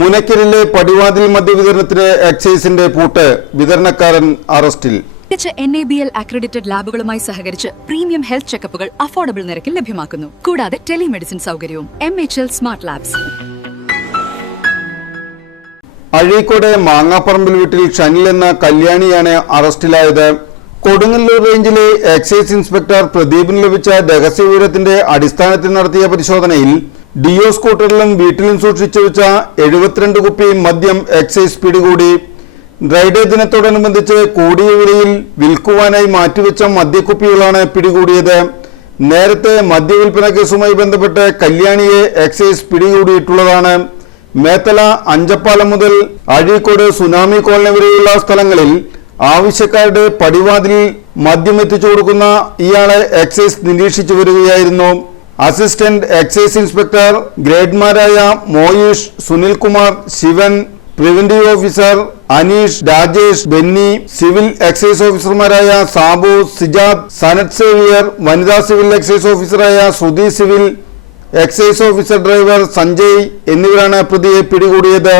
മുനക്കലിലെ പടിവാതിൽ മദ്യവിതരണത്തിന് എക്സൈസിന്റെ പൂട്ട്, വിതരണക്കാരൻ അറസ്റ്റിൽ. NABL accredited ലാബുകളുമായി സഹകരിച്ച് പ്രീമിയം ഹെൽത്ത് ചെക്കപ്പുകൾ അഫോർഡബിൾ നിരക്കിൽ ലഭ്യമാക്കുന്നു. കൂടാതെ ടെലിമെഡിസിൻ സൗകര്യവും. MHL smart labs. അഴീക്കോട് മാങ്ങാപ്പറമ്പിൽ വീട്ടിൽ ഷനിൽ എന്ന കല്യാണിയാണ് അറസ്റ്റിലായത്. കൊടുങ്ങല്ലൂർ റേഞ്ചിലെ എക്സൈസ് ഇൻസ്പെക്ടർ പ്രദീപിന് ലഭിച്ച രഹസ്യവിവരത്തിന്റെ അടിസ്ഥാനത്തിൽ നടത്തിയ പരിശോധനയിൽ ഡിയോ സ്കൂട്ടറിലും വീട്ടിലും സൂക്ഷിച്ചു വെച്ച 72 കുപ്പി മദ്യം എക്സൈസ് പിടികൂടി. ഡ്രൈഡേ ദിനത്തോടനുബന്ധിച്ച് കൂടിയ വിലയിൽ വിൽക്കുവാനായി മാറ്റിവെച്ച മദ്യക്കുപ്പികളാണ് പിടികൂടിയത്. നേരത്തെ മദ്യവിൽപ്പന കേസുമായി ബന്ധപ്പെട്ട് കല്യാണിയെ എക്സൈസ് പിടികൂടിയിട്ടുള്ളതാണ്. മേത്തല അഞ്ചപ്പാലം മുതൽ അഴീക്കോട് സുനാമി കോളനി വരെയുള്ള സ്ഥലങ്ങളിൽ ആവശ്യക്കാരുടെ പടിവാതിലിൽ മദ്യം എത്തിച്ചു കൊടുക്കുന്ന ഇയാളെ എക്സൈസ് നിരീക്ഷിച്ചു വരികയായിരുന്നു. അസിസ്റ്റന്റ് എക്സൈസ് ഇൻസ്പെക്ടർ ഗ്രേഡ്മാരായ Moyish, Sunilkumar, Shivan, preventive officer Aneesh, Rajesh, Benny, civil excise ഓഫീസർമാരായ സാബു, സിജാദ്, സനത് സേവിയർ, വനിതാ സിവിൽ എക്സൈസ് ഓഫീസറായ Shruthi, civil excise officer driver Sanjay എന്നിവരാണ് പ്രതിയെ പിടികൂടിയത്.